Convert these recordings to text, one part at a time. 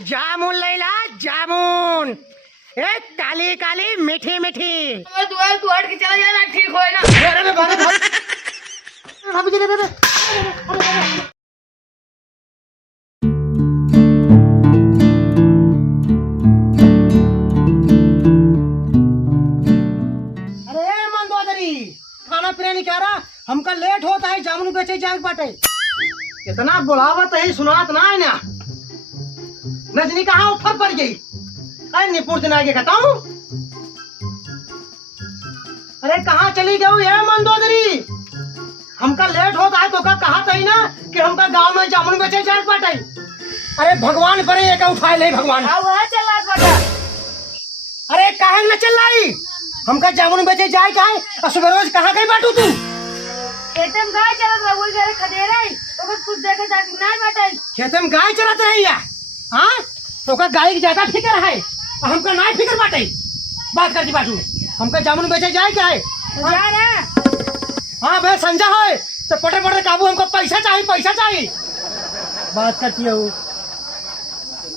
जामुन लैला जामुन, एक काली काली मीठी मीठी। तू हट के चला जाना, ठीक हो ना। अरे मंदोदरी, खाना पीना नहीं क्या रहा, हमका लेट होता है, जामुन बेचे जाए बाटे। कितना बुलावत है, सुनात ना है ना। नजनी कहाँ ऊपर पड़ गई, अरे निपुर दिन आगे बताऊं। अरे कहाँ चली गई है मंदोदरी, हमका लेट होता है तो का कहा था ही ना कि हमका गांव में जामुन बेचे जाए बाटे। अरे भगवान पर एक उठाए ले भगवान। अरे काहे न चल रही, हमका जामुन बेचे जाए काहे, और सुबह रोज कहाँ गई बाटू तू। खेते में गाय चलत रहा, वही घर खदेरे ओकर कुछ देखे जाके ना बैठे। खेते में गाय चलत रही है, हाँ तो का गाय की ज्यादा फिक्र है और हमका ना फिक्र बाटे। बात करती बाटू, हमका जामुन बेचे जाए क्या है। जा रहा हाँ भाई संजा है तो पटे पटे काबू, हमको पैसा चाहिए पैसा चाहिए। बात करती है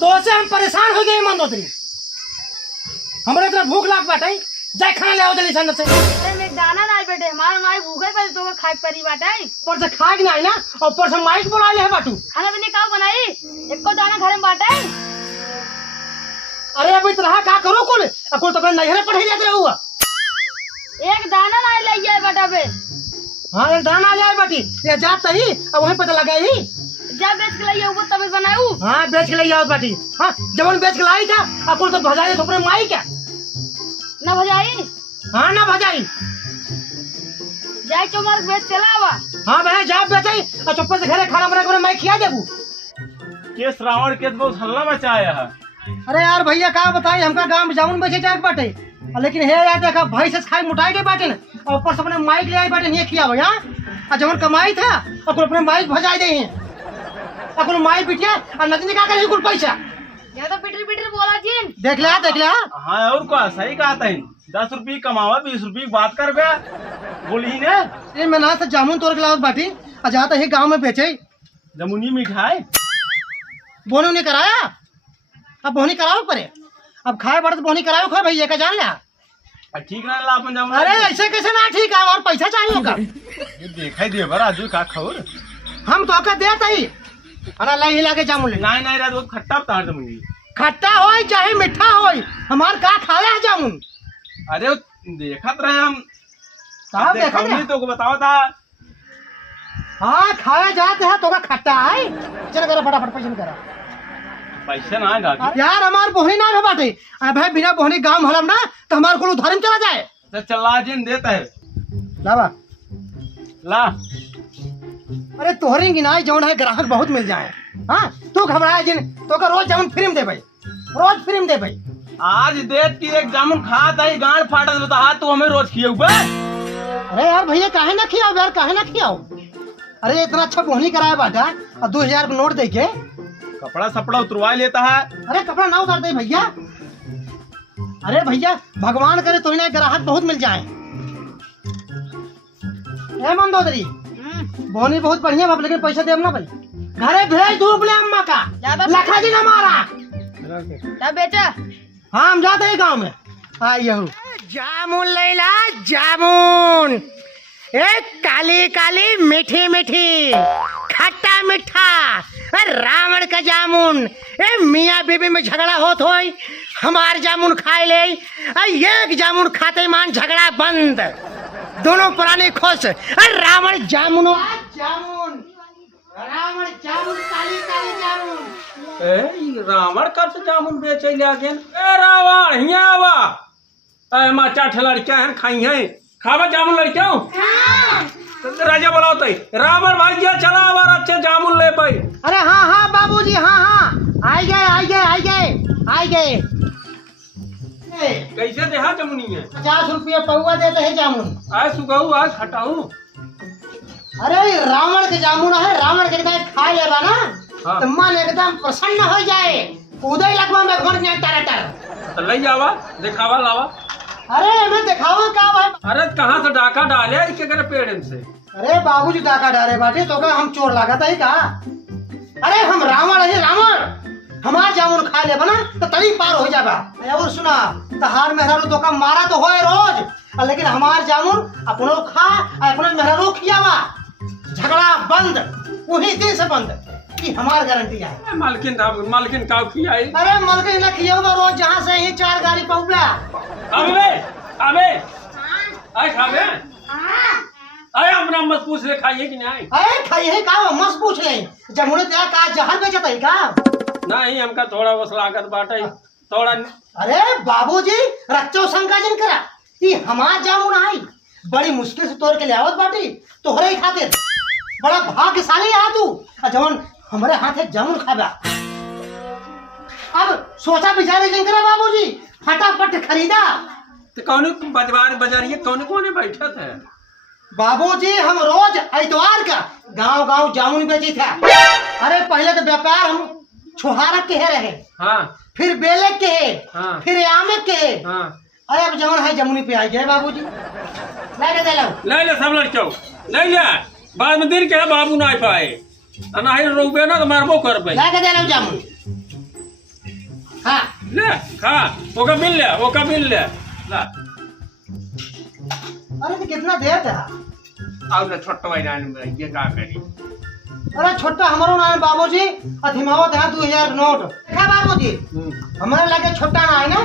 तो से हम परेशान हो गए मंदोदरी, हमारे इतना भूख लाग बाटे, जाए खाना ले आओ जल्दी सन से। मैं दाना ना बेटे, हमारा माई भूखे पे तो खाए परी बाटे। पर से खाए नहीं ना, और पर से माइक बुला ले बाटू। खाना पीने का बनाई, एको दाना घर में बाटे। अरे अभी तरह का करो कुल तो नहरे पढ़े जाते हुआ। एक दाना ना ले जाए बेटा बे। हाँ एक दाना आ जाए बाटी, ये जात ही अब वहीं पता लगा ही। जा बेच के लाइए वो तभी बनाऊ। हाँ बेच के ले आओ बाटी। हाँ जब बेच के लाई था अकुल तो भजाई तो अपने माई क्या ना भजाई। हाँ ना भजाई, जाए चुमार बेच चला आवा। हाँ बहन जा बेचाई और चुप्पे से घरे खाना बना कर मैं खिया देबू। के श्रावण के तो बहुत हल्ला मचाया है। अरे यार भैया क्या बताई, हमका गांव में जामुन बेचे जाए बाटे, लेकिन हे यार देखा भाई से खाई मुटाई के बाटे न, और ऊपर से अपने माइक ले आई बाटे नहीं खिया भैया। और जब कमाई था अकुल अपने माइक भजाई दे हैं, अकुल माई बिटिया और नजनी का करे कुल पैसा। या तो पिटर पिटर बोला जिन देख लिया देख लिया। हाँ और क्या सही कहा था, 10 रुपये कमावा 20 रुपये की बात कर गया बोली ने। ये मैं ना से जामुन तोड़ के लाओ बाटी, और जाता है गांव में बेचे। जमुनी मिठाई बोनी ने कराया, अब बोनी कराओ परे, अब खाए बड़े तो बोनी कराओ खो भैया का जान लिया। ठीक ना ला अपन जामुन। अरे ऐसे कैसे ना ठीक है, और पैसा चाहिए होगा। ये देखा दे बरा जो का खबर हम तो का देता ही अरे लाई हिला के जामुन ले। नहीं नहीं रात वो खट्टा तार जमुनी, खट्टा होई चाहे मीठा होई, हमार का खाया है जामुन। अरे वो देखत रहे हम साहब देखा नहीं तो को बताओ था। हाँ खाया जाते है तो का खट्टा है। चल करा फटाफट पैसा करा। पैसा ना गा यार हमार बोहनी ना बाटे, अरे भाई बिना बोहनी गांव हलम ना तो हमार को उधार में चला जाए। तो चला जिन देता है लावा ला। अरे तोहरी गिनाई जौन है ग्राहक बहुत मिल जाए। हाँ तू घबराए जिन तो का रोज जामुन फ्री में दे भाई, रोज फ्री में दे भाई। आज देख की एक जामुन खाता ही गांड फाटत बता तू हमें रोज खिए हुए। अरे यार भैया काहे ना खियाओ यार, काहे ना खियाओ। अरे इतना अच्छा बोहनी कराया बाटा और 2000 नोट दे के कपड़ा सपड़ा उतरवा लेता है। अरे कपड़ा ना उतार दे भैया। अरे भैया भगवान करे तो इन्हें ग्राहक बहुत मिल जाए। ए मंदोदरी बोनी बहुत बढ़िया बाप, लेकिन पैसा देम ना भाई, घरे भेज दू बोले अम्मा का लखा जी ना मारा। जा बेचा। हाँ हम जाते हैं गांव में। आइए जामुन लैला जामुन, एक काली काली मीठी मीठी, खट्टा मीठा, रावण का जामुन। ए मियाँ बीबी में झगड़ा होत होई, हमार जामुन खाए ले, एक जामुन खाते मान झगड़ा बंद, दोनों पुराने खुश। रावण जामुन जामुन, रावण जामुन, काली काली जामुन। रावण कब से जामुन बेचे ले आगे। ए रावण हिया आवा, ए माचा ठे लड़कियां हैं खाई हैं, खावा जामुन लड़कियां। तो राजा बोलाओ तो रावण भाई जी चला आवा अच्छे जामुन ले पाई। अरे हाँ हाँ बाबूजी, हाँ हाँ आई गए आई गए आई गए आई गए। कैसे देहा जमुनी है? 50 रुपया पौवा देते हैं जामुन। आज सुगहू आज हटाऊ। अरे रावण के जामुन है, रावण के एकदम खा लेगा ना हाँ। तो मन एकदम प्रसन्न हो जाए, उदय लगवा में घोट जाए तर। तो ले जावा दिखावा लावा। अरे मैं दिखावा का भाई। अरे कहाँ से डाका डाले इसके करे पेड़ से। अरे बाबूजी डाका डाले बाटे तो का हम चोर लागत है का। अरे हम रावण है रावण, हमार जामुन खा ले बना तो तड़ी पार हो जाबा। और सुना तहार मेहरारू तो का मारा तो होए रोज, लेकिन हमार जामुन अपनो खा अपने मेहरारू खियावा। झगड़ा बंद, वही दिन से बंद, की हमार गारंटी है। मालकिन का खियाई। अरे मलकिन ना खियावा रोज, जहाँ से ही 4 गाड़ी पहुँचा। अबे आए खाबे आए अपना मत पूछ ले खाइए कि नहीं। अरे खाइए का मस्त पूछ ले, जमुने तेरा का जहर बेचत है का? नहीं हमका थोड़ा बस लागत बाटे थोड़ा। अरे बाबूजी रच्चो शंका जन करा, ई हमार जामुन आई बड़ी मुश्किल से तोड़ के ले आवत बाटी तोहरे ही खातिर। बड़ा भाग्यशाली है तू जवन हमारे हाथे जामुन खाबा। अब सोचा विचारे जन करा बाबूजी, फटाफट खरीदा। तो कौन बाजारिए कौन बैठा था? बाबूजी हम रोज इतवार का गांव जामुन बेची था। अरे पहले तो व्यापार हम छुहारा के रहे, हाँ फिर बेले के, हाँ। फिर आमे के, हाँ। अरे अब जवन है जमुनी पे आई गए बाबूजी। ले ले सब लड़के ले ले, बाद में दिन के बाबू ना पाए अनाहिर रोबे ना तो मारबो कर पे। जामुन हाँ ले खा ओका बिल ले ला। अरे तो कितना देर था? अब ना छोटा भाई नानी में ये का करी। अरे छोटा हमारो नाम बाबूजी अधिमावत है 2000 नोट क्या बाबूजी? हमारे लगे छोटा ना है ना,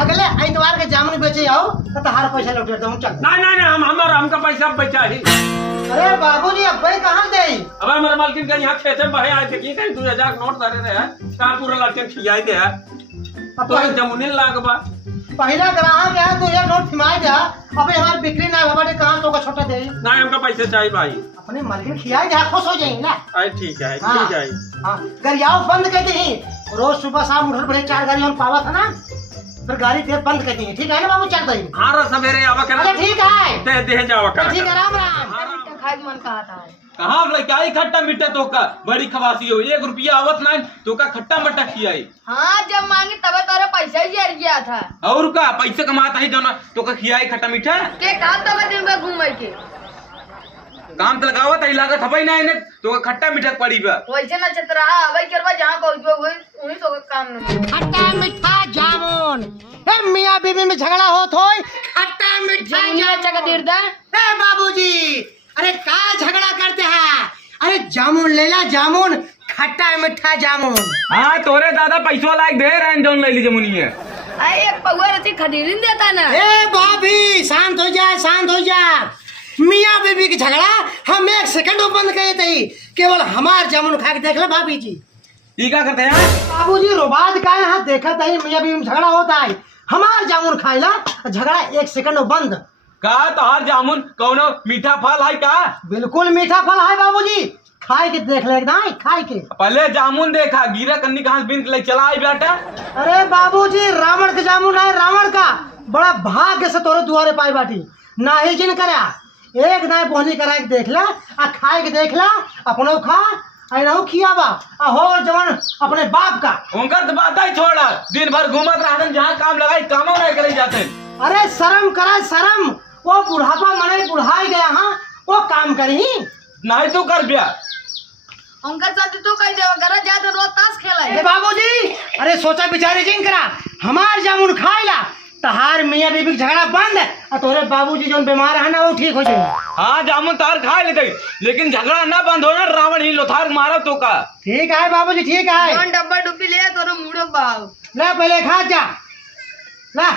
अगले इतवार के जामुन बेचे आओ तो तहार पैसा लौट देता हूँ। चल नहीं हमका पैसा बचा ही। अरे बाबूजी अब भाई कहाँ दे? अब हमारे मालकिन का यहाँ खेते में बहे आए देखिए कहीं 2000 नोट धरे रहे कहाँ पूरा लड़के खियाई दे तो जमुने लागबा। पहला ग्राहक है 2000 नोट थमाई दे, अबे हमारी बिक्री ना हो बाटे कहाँ तो का छोटा दे। नहीं हमका पैसे चाहिए भाई। अपने मालकिन खियाई दे खुश हो जाएंगे ना। अरे ठीक है हाँ। ठीक है। हाँ गरियाओ बंद कर दी, रोज सुबह शाम उठल बड़े 4 गाड़ी हम पावा था ना, फिर गाड़ी फिर बंद कर दी। ठीक है ना बाबू? चल दही। हाँ रा सवेरे आवा कर। अरे ठीक है दे जावा कर। ठीक है राम राम। खाए मन कहा था कहाँ क्या ही खट्टा मीठा तो का बड़ी खवासी हो 1 रुपया आवत ना तो का खट्टा मट्टा खियाई। हाँ जब मांगी तबे तोरे पैसा ही जर गया था। और का पैसे कमाता ही जो ना तो का खियाई खट्टा मीठा के काम तबे दिन में घूमे के काम तो लगावत है लागत हबई ना इने तो का खट्टा मीठा पड़ी बा। वैसे ना चतरा अबे करवा जहां पहुंचबो वही तो काम नहीं। खट्टा मीठा जामुन, ए मियां बीवी में झगड़ा होत होय, खट्टा मीठा जामुन अच्छा का देर दा। ए बाबूजी अरे का झगड़ा करते हैं? अरे जामुन लेला जामुन, खट्टा मीठा जामुन। हाँ तोरे दादा पैसों लायक दे रहे हैं जौन ले लीजिए मुनिए। अरे एक पौवा रति खरीदन देता ना। ए भाभी शांत हो जा। मियां बीवी की झगड़ा हम 1 सेकंड में बंद करे थे, केवल हमार जामुन खा के देख लो भाभी जी। ये क्या करते हैं बाबूजी रोबाज का यहाँ देखा था मियां बीवी में झगड़ा होता है, हमार जामुन खाइला झगड़ा 1 सेकंड में बंद। का तोहार जामुन कौनो मीठा फल है का? बिल्कुल मीठा फल है बाबूजी, खाए के देख ले ना, खाए के। पहले जामुन देखा गिरा कन्नी कहाँ से बीन के ले चला आई बेटा। अरे बाबूजी रावण का जामुन है, रावण का बड़ा भाग्य से तोरे दुआरे पाई बाटी ना ही जिन करा। एक दाएं पहुंची करा के देख ला आ खाए के देख ला, अपनो खा ऐनहु खियाबा आ हो जवान अपने बाप का। उनका तो बात ही छोड़ा, दिन भर घूमत रहते जहाँ काम लगाई कामों नहीं करे जाते। अरे शर्म करा शर्म, वो बुढ़ापा मने बुढ़ाई गया हाँ, वो काम करी नहीं तो कर बिया। उनका साथ तो कह देवा घर जाते रोज ताश खेला ए बाबूजी अरे सोचा बिचारे जिन करा, हमार जामुन खाइला तहार मियां बीबी की झगड़ा बंद और तोरे बाबूजी जो बीमार है ना वो ठीक हो जाए। हाँ जामुन तार खा लेते लेकिन झगड़ा ना बंद हो ना, रावण ही लोथार मारा तो का। ठीक है बाबूजी ठीक है। कौन डब्बा डुब्बी ले तोरे मुड़ो बाव ला पहले खा जा, ला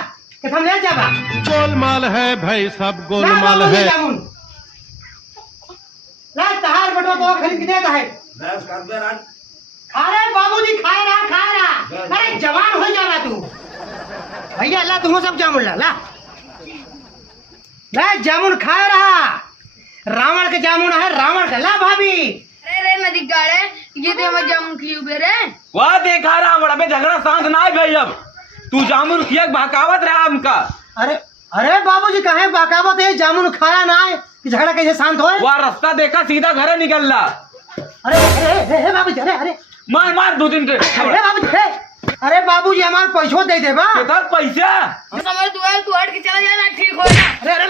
के हम ले जाबा। गोलमाल है भाई सब ला गोलमाल बाबूजी है। जामुन ला तहार बटवा तो खरीद के देता है। खा रहे बाबूजी खा रहा। अरे जवान हो जाना तू भैया, ला तुम सब जामुन ला जामुन खा रहा। रावण का जामुन है, रावण का। ला भाभी अरे नदी गाड़े ये तो हमें जामुन खियो बेरे वाह देखा रावण अबे झगड़ा शांत ना है भाई। अब तू जामुन खिया बहकावत रहा हमका। अरे बाबूजी कहे बकावत है, जामुन खाया ना है कि झगड़ा कैसे शांत होए? वह रास्ता देखा सीधा घरे निकल रहा। अरे बाबूजी अरे मार 2 दिन अरे बाबूजी हमारे पैसों दे दे बा। पैसा समझ तू हट के चला जाना ठीक हो जा। अरे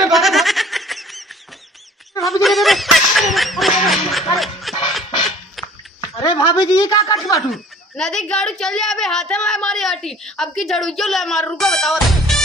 भाभी जी अरे भाभी जी ये क्या कर बाटू नदी गाड़ी चल जाए हाथे में हमारी हटी अब की झड़ू जो ले मार रुको बताओ